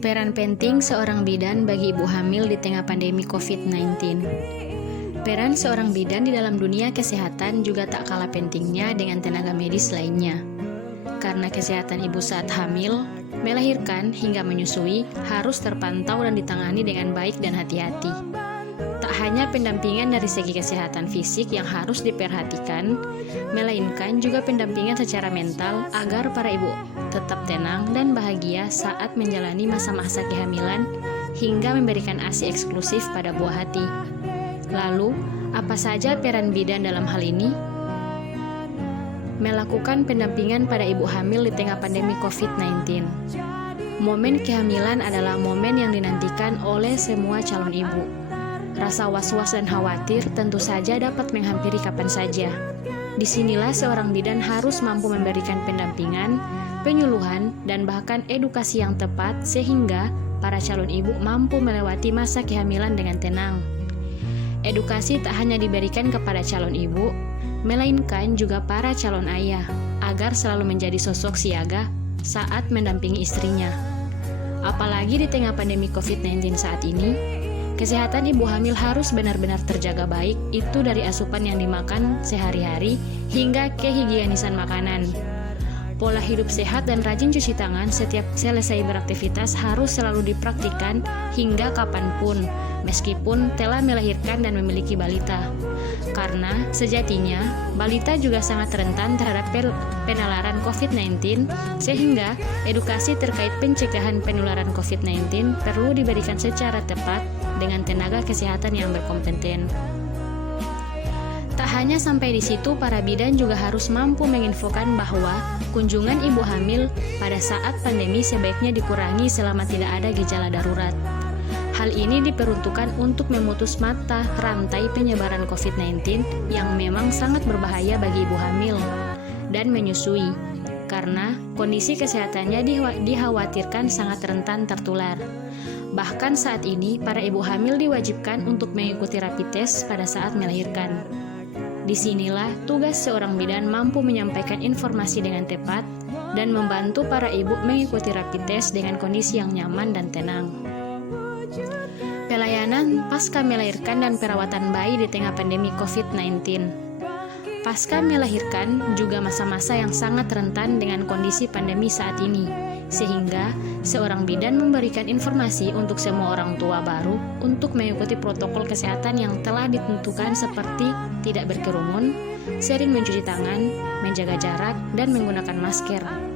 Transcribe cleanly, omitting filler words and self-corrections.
Peran penting seorang bidan bagi ibu hamil di tengah pandemi COVID-19. Peran seorang bidan di dalam dunia kesehatan juga tak kalah pentingnya dengan tenaga medis lainnya. Karena kesehatan ibu saat hamil, melahirkan hingga menyusui harus terpantau dan ditangani dengan baik dan hati-hati. Tak hanya pendampingan dari segi kesehatan fisik yang harus diperhatikan, melainkan juga pendampingan secara mental agar para ibu tetap tenang dan bahagia saat menjalani masa-masa kehamilan hingga memberikan ASI eksklusif pada buah hati. Lalu, apa saja peran bidan dalam hal ini? Melakukan pendampingan pada ibu hamil di tengah pandemi COVID-19. Momen kehamilan adalah momen yang dinantikan oleh semua calon ibu. Rasa was-was dan khawatir tentu saja dapat menghampiri kapan saja. Disinilah seorang bidan harus mampu memberikan pendampingan, penyuluhan, dan bahkan edukasi yang tepat sehingga para calon ibu mampu melewati masa kehamilan dengan tenang. Edukasi tak hanya diberikan kepada calon ibu, melainkan juga para calon ayah, agar selalu menjadi sosok siaga saat mendampingi istrinya. Apalagi di tengah pandemi COVID-19 saat ini, kesehatan ibu hamil harus benar-benar terjaga baik, itu dari asupan yang dimakan sehari-hari hingga kehigienisan makanan. Pola hidup sehat dan rajin cuci tangan setiap selesai beraktivitas harus selalu dipraktikkan hingga kapanpun, meskipun telah melahirkan dan memiliki balita. Karena sejatinya, balita juga sangat rentan terhadap penularan COVID-19, sehingga edukasi terkait pencegahan penularan COVID-19 perlu diberikan secara tepat dengan tenaga kesehatan yang berkompeten. Tak hanya sampai di situ, para bidan juga harus mampu menginfokan bahwa kunjungan ibu hamil pada saat pandemi sebaiknya dikurangi selama tidak ada gejala darurat. Hal ini diperuntukkan untuk memutus mata rantai penyebaran COVID-19 yang memang sangat berbahaya bagi ibu hamil dan menyusui, karena kondisi kesehatannya dikhawatirkan sangat rentan tertular. Bahkan saat ini, para ibu hamil diwajibkan untuk mengikuti rapid test pada saat melahirkan. Disinilah tugas seorang bidan mampu menyampaikan informasi dengan tepat dan membantu para ibu mengikuti rapid test dengan kondisi yang nyaman dan tenang. Pelayanan pasca melahirkan dan perawatan bayi di tengah pandemi COVID-19. Pasca melahirkan juga masa-masa yang sangat rentan dengan kondisi pandemi saat ini, sehingga seorang bidan memberikan informasi untuk semua orang tua baru untuk mengikuti protokol kesehatan yang telah ditentukan seperti tidak berkerumun, sering mencuci tangan, menjaga jarak, dan menggunakan masker.